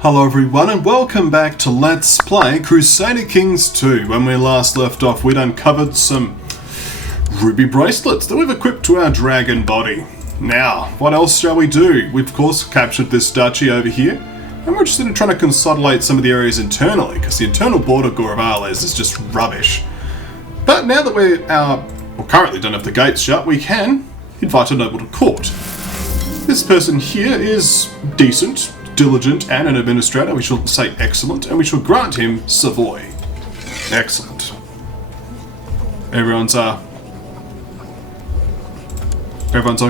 Hello everyone and welcome back to Let's Play Crusader Kings 2. When we last left off we'd uncovered some ruby bracelets that we've equipped to our dragon body. Now, what else shall we do? We've of course captured this duchy over here and we're just trying to consolidate some of the areas internally because the internal border Gorvales is just rubbish. But now that we currently don't have the gates shut, we can invite a noble to court. This person here is decent, diligent, and an administrator. We shall say excellent, and we shall grant him Savoy. Excellent. Everyone's on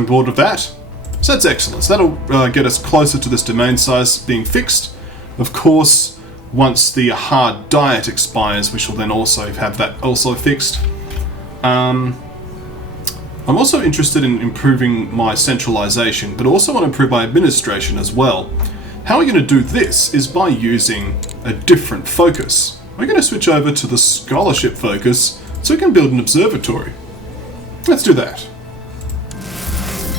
board with that. So that's excellent. So that'll get us closer to this domain size being fixed. Of course, once the hard diet expires, we shall then also have that also fixed. I'm also interested in improving my centralization, but also want to improve my administration as well. How we're going to do this is by using a different focus. We're going to switch over to the scholarship focus so we can build an observatory. Let's do that.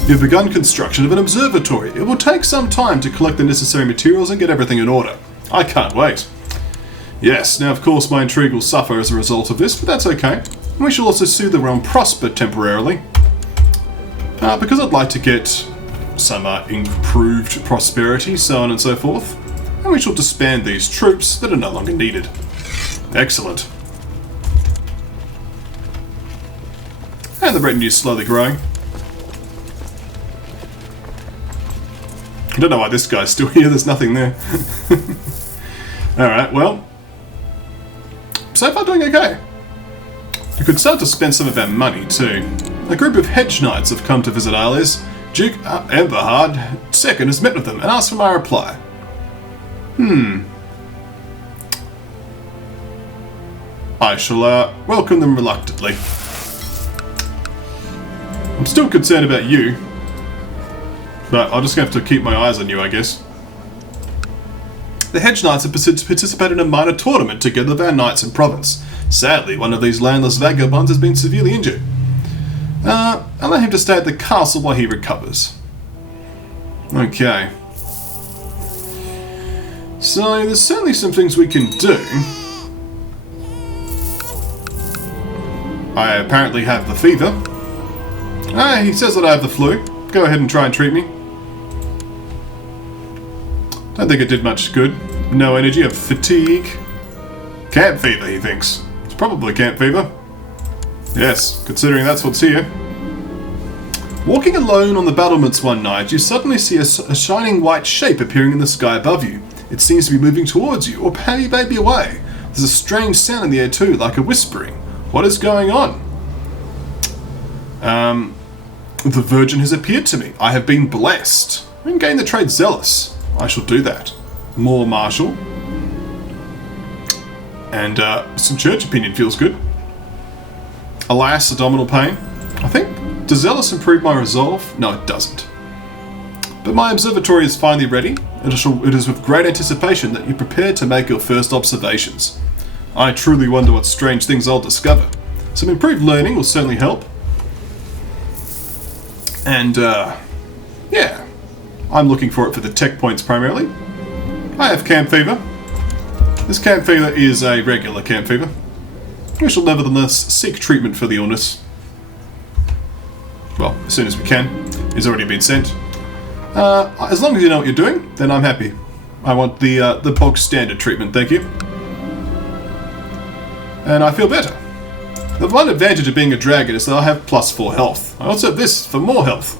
You've begun construction of an observatory. It will take some time to collect the necessary materials and get everything in order. I can't wait. Yes, now of course my intrigue will suffer as a result of this, but that's okay. We shall also see the realm prosper temporarily. Because I'd like to get some improved prosperity, so on and so forth, and we shall disband these troops that are no longer needed. Excellent. And the retinue is slowly growing. I don't know why this guy's still here, there's nothing there. Alright, well, so far doing okay. We could start to spend some of our money too. A group of hedge knights have come to visit Arles. Duke Everhard II has met with them and asked for my reply. I shall welcome them reluctantly. I'm still concerned about you, but I'll just have to keep my eyes on you, I guess. The hedge knights have participated in a minor tournament together with our knights in province. Sadly, one of these landless vagabonds has been severely injured. Allow him to stay at the castle while he recovers. Okay. So, there's certainly some things we can do. I apparently have the fever. He says that I have the flu. Go ahead and try and treat me. Don't think it did much good. No energy, of fatigue. Camp fever, he thinks. It's probably camp fever. Yes, considering that's what's here. Walking alone on the battlements one night, you suddenly see a shining white shape appearing in the sky above you. It seems to be moving towards you, or maybe away. There's a strange sound in the air too, like a whispering. What is going on? The Virgin has appeared to me. I have been blessed. I can gain the trait Zealous. I shall do that. More martial. And some church opinion feels good. Alas, abdominal pain. I think, does Zealous improve my resolve? No, it doesn't. But my observatory is finally ready, and it is with great anticipation that you prepare to make your first observations. I truly wonder what strange things I'll discover. Some improved learning will certainly help. And, yeah. I'm looking for it for the tech points primarily. I have camp fever. This camp fever is a regular camp fever. We shall nevertheless seek treatment for the illness. Well, as soon as we can. It's already been sent. As long as you know what you're doing, then I'm happy. I want the bog standard treatment, thank you. And I feel better. The one advantage of being a dragon is that I have +4 health. I also have this for more health.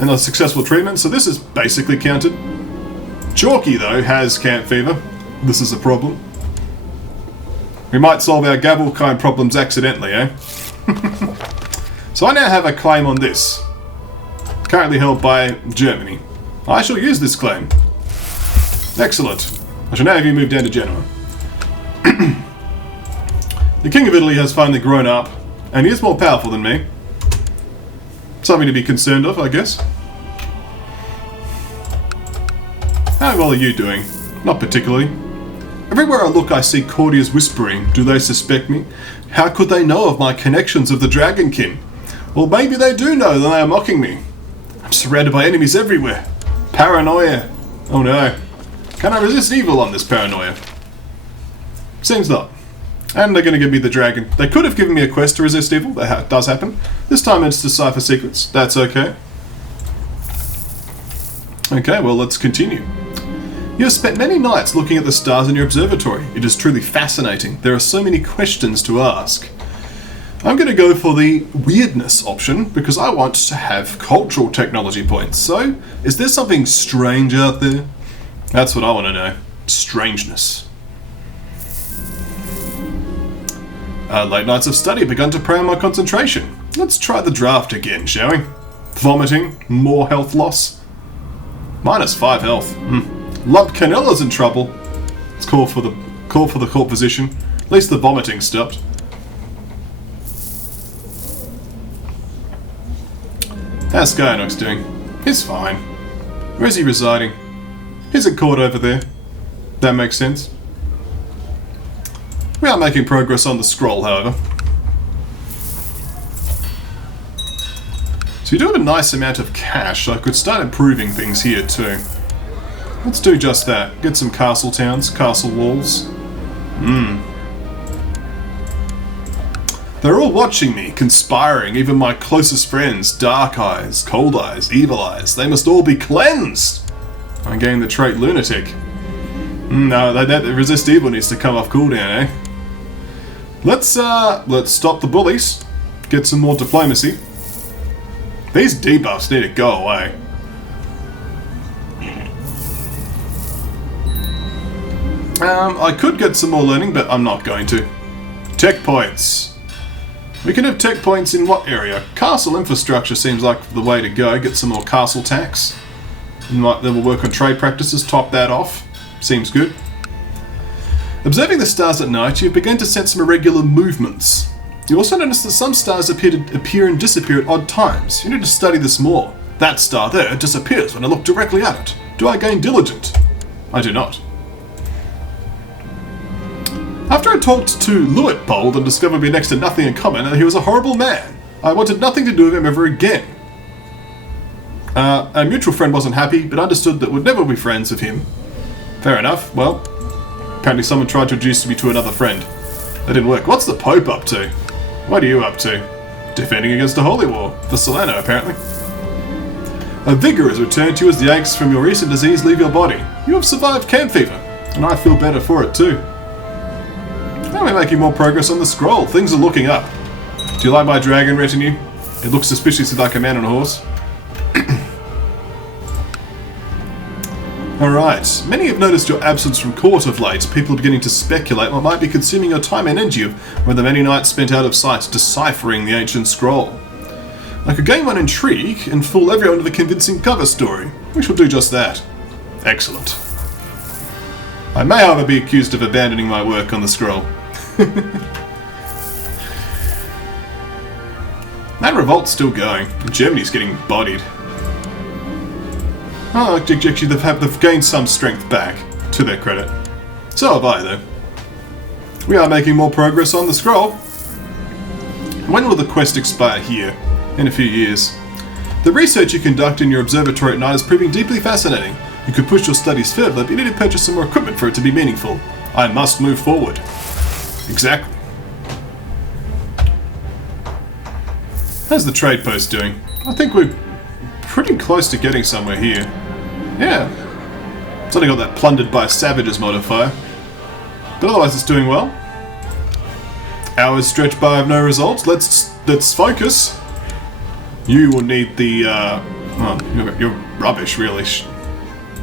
And a successful treatment, so this is basically counted. Chalky, though, has camp fever. This is a problem. We might solve our gavelkind problems accidentally, eh? So I now have a claim on this. Currently held by Germany. I shall use this claim. Excellent. I shall now have you move down to Genoa. The King of Italy has finally grown up, and he is more powerful than me. Something to be concerned of, I guess. How well are you doing? Not particularly. Everywhere I look I see courtiers whispering. Do they suspect me? How could they know of my connections with the Dragonkin? Well, maybe they do know that they are mocking me. I'm surrounded by enemies everywhere. Paranoia. Oh no. Can I resist evil on this paranoia? Seems not. And they're going to give me the dragon. They could have given me a quest to resist evil. That does happen. This time it's decipher secrets. That's okay. Okay, well, let's continue. You have spent many nights looking at the stars in your observatory. It is truly fascinating. There are so many questions to ask. I'm going to go for the weirdness option because I want to have cultural technology points. So, is there something strange out there? That's what I want to know. Strangeness. Late nights of study have begun to prey on my concentration. Let's try the draft again, shall we? Vomiting, more health loss. -5 health. Lump Canella's in trouble. Let's call for the court physician. At least the vomiting stopped. How's Skynox doing? He's fine. Where is he residing? He's at court over there. That makes sense. We are making progress on the scroll, however. So you do have a nice amount of cash, so I could start improving things here too. Let's do just that. Get some castle towns, castle walls. They're all watching me, conspiring, even my closest friends. Dark eyes, cold eyes, evil eyes. They must all be cleansed. I gained the trait lunatic. No, that resist evil needs to come off cooldown, eh? Let's stop the bullies. Get some more diplomacy. These debuffs need to go away. I could get some more learning, but I'm not going to. Tech points. We can have tech points in what area? Castle infrastructure seems like the way to go. Get some more castle tax. Then we'll work on trade practices, top that off. Seems good. Observing the stars at night, you've begun to sense some irregular movements. You also notice that some stars appear and disappear at odd times. You need to study this more. That star there disappears when I look directly at it. Do I gain diligent? I do not. After I talked to Luitpold and discovered we had next to nothing in common, and he was a horrible man. I wanted nothing to do with him ever again. A mutual friend wasn't happy, but understood that we'd never be friends with him. Fair enough. Well, apparently someone tried to introduce me to another friend. That didn't work. What's the Pope up to? What are you up to? Defending against the Holy War. For Solano, apparently. A vigor has returned to you as the aches from your recent disease leave your body. You have survived camp fever, and I feel better for it too. Now we're making more progress on the scroll. Things are looking up. Do you like my dragon retinue? It looks suspiciously like a man on a horse. Alright, many have noticed your absence from court of late. People are beginning to speculate what might be consuming your time and energy with the many nights spent out of sight deciphering the ancient scroll. I could gain one intrigue and fool everyone with a convincing cover story. We shall do just that. Excellent. I may, however, be accused of abandoning my work on the scroll. That revolt's still going. Germany's getting bodied. Oh, actually, they've gained some strength back, to their credit. So have I, though. We are making more progress on the scroll. When will the quest expire here? In a few years. The research you conduct in your observatory at night is proving deeply fascinating. You could push your studies further, but you need to purchase some more equipment for it to be meaningful. I must move forward. Exactly. How's the trade post doing? I think we're pretty close to getting somewhere here. Yeah. It's only got that plundered by savages modifier. But otherwise it's doing well. Hours stretch by of no results. Let's focus. You will need the oh, you're rubbish, really.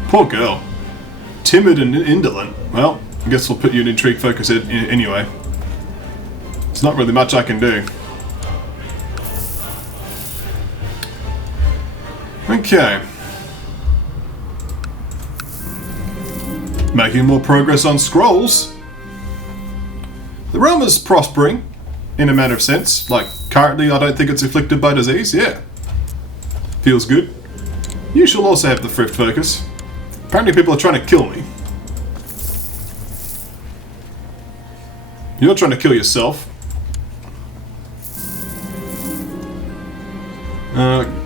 Poor girl. Timid and indolent. Well, I guess we'll put you in intrigue focus anyway. There's not really much I can do. Okay. Making more progress on scrolls. The realm is prospering, in a matter of sense. Like, currently I don't think it's afflicted by disease. Yeah. Feels good. You shall also have the thrift focus. Apparently people are trying to kill me. You're trying to kill yourself.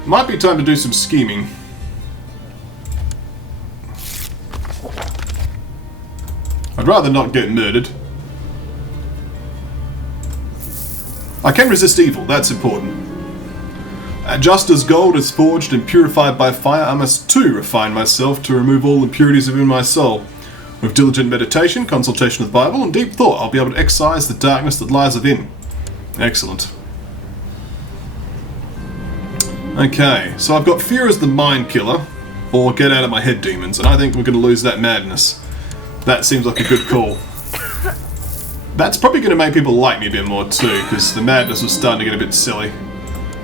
Might be time to do some scheming. I'd rather not get murdered. I can resist evil, that's important. Just as gold is forged and purified by fire, I must too refine myself to remove all impurities within my soul. With diligent meditation, consultation with the Bible, and deep thought, I'll be able to excise the darkness that lies within. Excellent. Okay, so I've got fear as the mind killer, or get out of my head demons, and I think we're going to lose that madness. That seems like a good call. That's probably going to make people like me a bit more too, because the madness was starting to get a bit silly.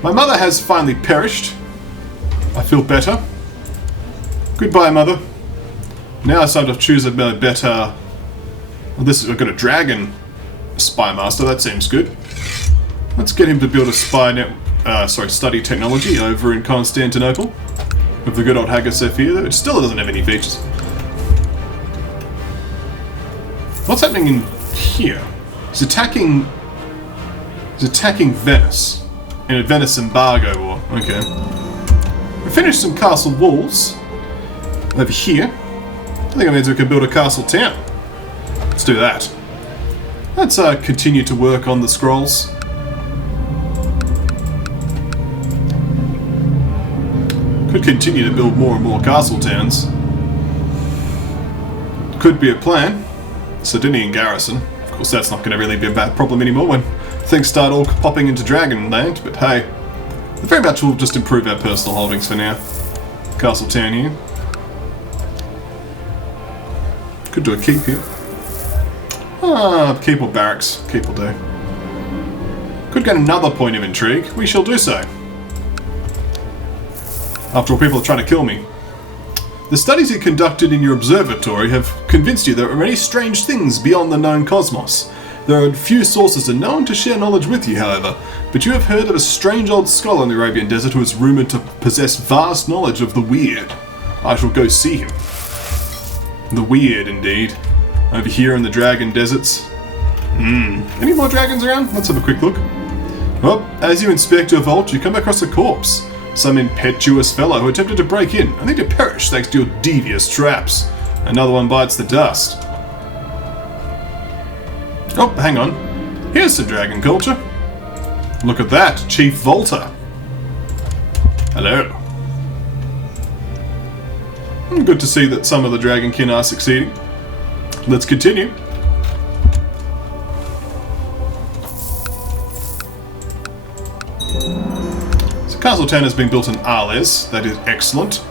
My mother has finally perished. I feel better. Goodbye, Mother. Now it's time to choose a better... Well, I've got a dragon spy master, that seems good. Let's get him to build a study technology over in Constantinople. With the good old Hagia Sophia, which still doesn't have any features. What's happening in here? He's attacking Venice. In a Venice embargo war. Okay. We finished some castle walls. Over here. I think it means we can build a castle town. Let's do that. Let's continue to work on the scrolls. Could continue to build more and more castle towns. Could be a plan. Sardinian garrison. Of course, that's not going to really be a bad problem anymore when things start all popping into Dragonland, but hey, very much will just improve our personal holdings for now. Castle town here. Could do a keep here. Keep or barracks. Keep will do. Could get another point of intrigue. We shall do so. After all, people are trying to kill me. The studies you conducted in your observatory have convinced you there are many strange things beyond the known cosmos. There are few sources known to share knowledge with you, however, but you have heard of a strange old scholar in the Arabian desert who is rumoured to possess vast knowledge of the weird. I shall go see him. The weird, indeed. Over here in the dragon deserts. Any more dragons around? Let's have a quick look. Well, as you inspect your vault, you come across a corpse. Some impetuous fellow who attempted to break in, only to perish thanks to your devious traps. Another one bites the dust. Oh, hang on. Here's some dragon culture. Look at that, Chief Volta. Hello. Good to see that some of the Dragonkin are succeeding. Let's continue. So Castle Town has been built in Arles. That is excellent.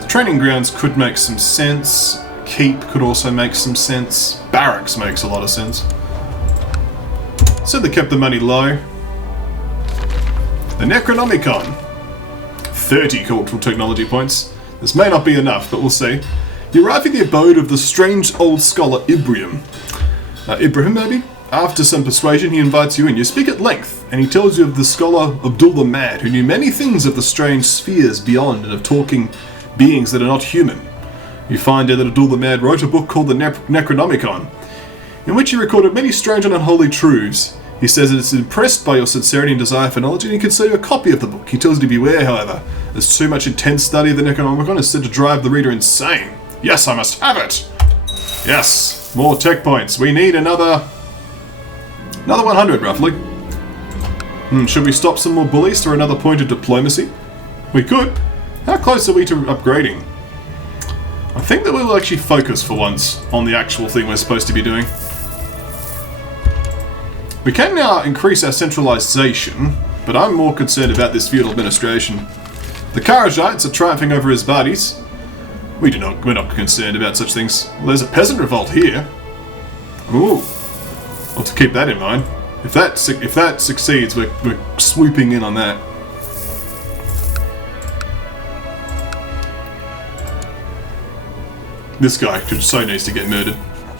The training grounds could make some sense. Keep could also make some sense. Barracks makes a lot of sense. So they kept the money low. The Necronomicon. 30 cultural technology points. This may not be enough, but we'll see. You arrive at the abode of the strange old scholar Ibrahim. Ibrahim, maybe? After some persuasion, he invites you in. You speak at length, and he tells you of the scholar Abdul the Mad, who knew many things of the strange spheres beyond and of talking beings that are not human. You find out that Abdul the Mad wrote a book called the Necronomicon, in which he recorded many strange and unholy truths. He says that it's impressed by your sincerity and desire for knowledge, and he can sell you a copy of the book. He tells you to beware, however, as too much intense study of the Necronomicon is said to drive the reader insane. Yes, I must have it! Yes, more tech points. We need another 100, roughly. Should we stop some more bullies for another point of diplomacy? We could. How close are we to upgrading? I think that we will actually focus for once on the actual thing we're supposed to be doing. We can now increase our centralization, but I'm more concerned about this feudal administration. The Kharajites are triumphing over Isbadis. We're not concerned about such things. Well, there's a peasant revolt here. Ooh. I'll have to keep that in mind. If that succeeds, we're swooping in on that. This guy so needs to get murdered.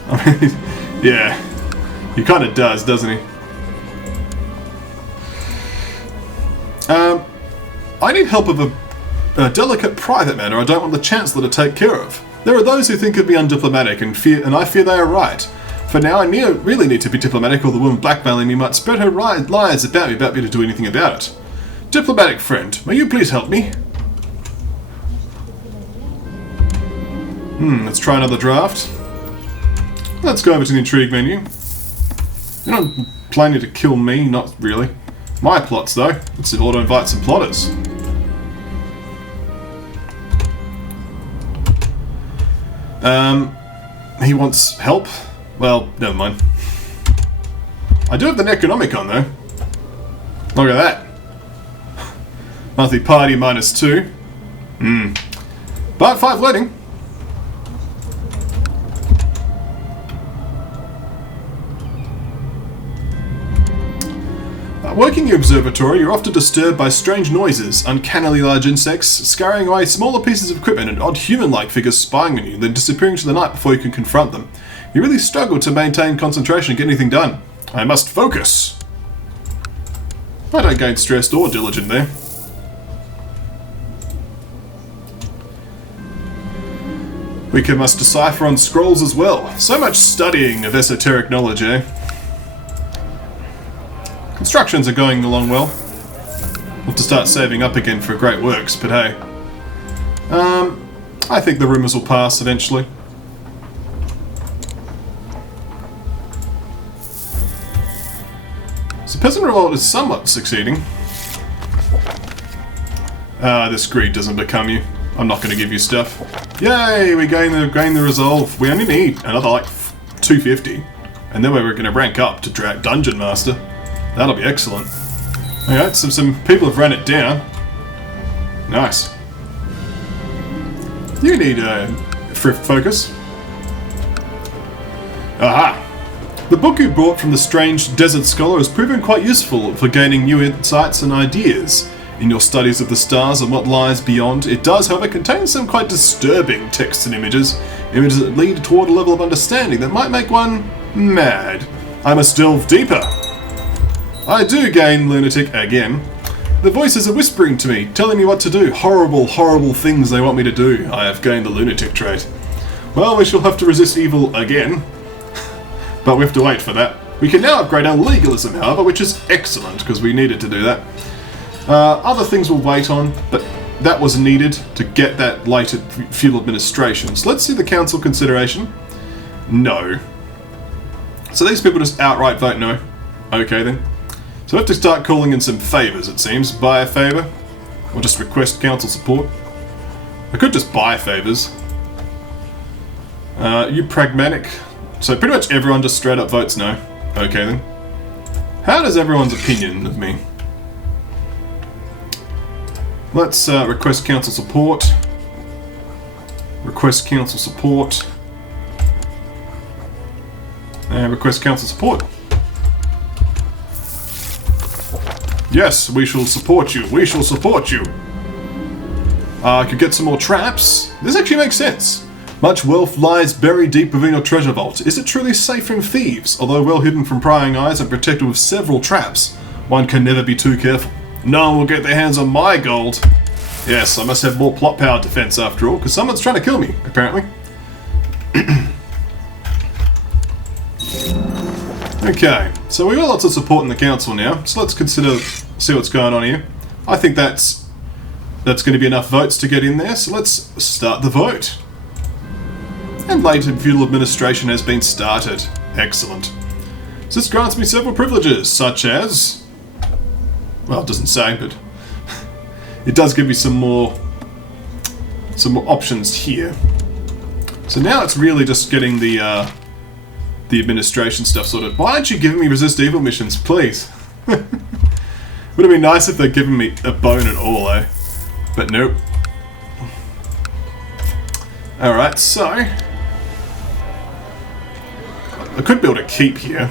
I mean, yeah. He kind of does, doesn't he? I need help of a delicate private matter I don't want the Chancellor to take care of. There are those who think of me undiplomatic and I fear they are right. For now, I really need to be diplomatic, or the woman blackmailing me might spread her lies about me to do anything about it. Diplomatic friend, may you please help me? Let's try another draft. Let's go over to the intrigue menu. You're not planning to kill me, not really. My plots, though. Let's auto-invite some plotters. He wants help? Well, never mind. I do have the Necronomicon, though. Look at that. Monthly party -2. But 5 loading. Working the observatory, you're often disturbed by strange noises, uncannily large insects, scurrying away smaller pieces of equipment, and odd human-like figures spying on you, then disappearing into the night before you can confront them. You really struggle to maintain concentration and get anything done. I must focus. I don't gain stressed or diligent there. We must decipher on scrolls as well. So much studying of esoteric knowledge, eh? Constructions are going along well. We'll have to start saving up again for great works, but hey. I think the rumours will pass eventually. So Peasant Revolt is somewhat succeeding. This greed doesn't become you. I'm not going to give you stuff. Yay, we gain the resolve. We only need another like 250. And then we're going to rank up to Dungeon Master. That'll be excellent. Alright, so some people have ran it down. Nice. You need focus. Aha! The book you brought from the strange desert scholar has proven quite useful for gaining new insights and ideas in your studies of the stars and what lies beyond. It does, however, contain some quite disturbing texts and images that lead toward a level of understanding that might make one mad. I must delve deeper. I do gain lunatic again. The voices are whispering to me, telling me what to do. Horrible, horrible things they want me to do. I have gained the lunatic trait. Well, we shall have to resist evil again. But we have to wait for that. We can now upgrade our legalism, however, which is excellent, because we needed to do that. Other things we'll wait on, but that was needed to get that later feudal administration. So let's see the council consideration. No. So these people just outright vote no. Okay then. So I have to start calling in some favours, it seems. Buy a favour. Or just request council support. I could just buy favours. You pragmatic. So pretty much everyone just straight up votes no. Okay then. How does everyone's opinion of me? Let's request council support. Request council support. And request council support. Yes, we shall support you. We shall support you. I could get some more traps. This actually makes sense. Much wealth lies buried deep within your treasure vault. Is it truly safe from thieves? Although well hidden from prying eyes and protected with several traps, one can never be too careful. No one will get their hands on my gold. Yes, I must have more plot power defense after all, because someone's trying to kill me, apparently. Okay, so we've got lots of support in the council now, so let's see what's going on here. I think that's going to be enough votes to get in there, so let's start the vote. And later feudal administration has been started. Excellent. So this grants me several privileges, such as... well, it doesn't say, but it does give me some more options here. So now it's really just getting the administration stuff sorted. Why aren't you giving me resist evil missions, please? Would have been nice if they'd given me a bone at all, eh? But nope. Alright, so... I could build a keep here.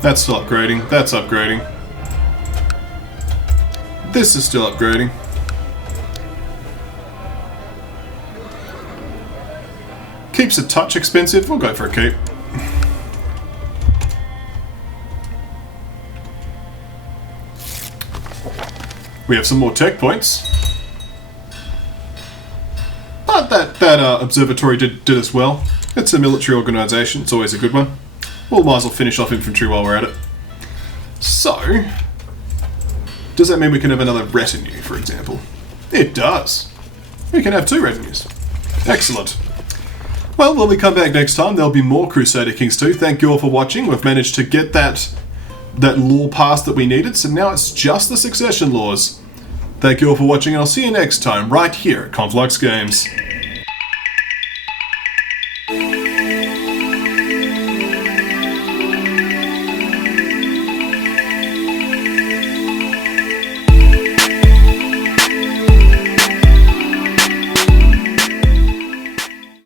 That's still upgrading. That's upgrading. This is still upgrading. Keep's a touch expensive. We'll go for a keep. We have some more tech points. But that observatory did us well. It's a military organisation. It's always a good one. We'll might as well finish off infantry while we're at it. So, does that mean we can have another retinue, for example? It does. We can have 2 retinues. Excellent. Well, when we come back next time, there'll be more Crusader Kings 2. Thank you all for watching. We've managed to get that law passed that we needed, so now it's just the succession laws. Thank you all for watching, and I'll see you next time, right here at KonfluxGames.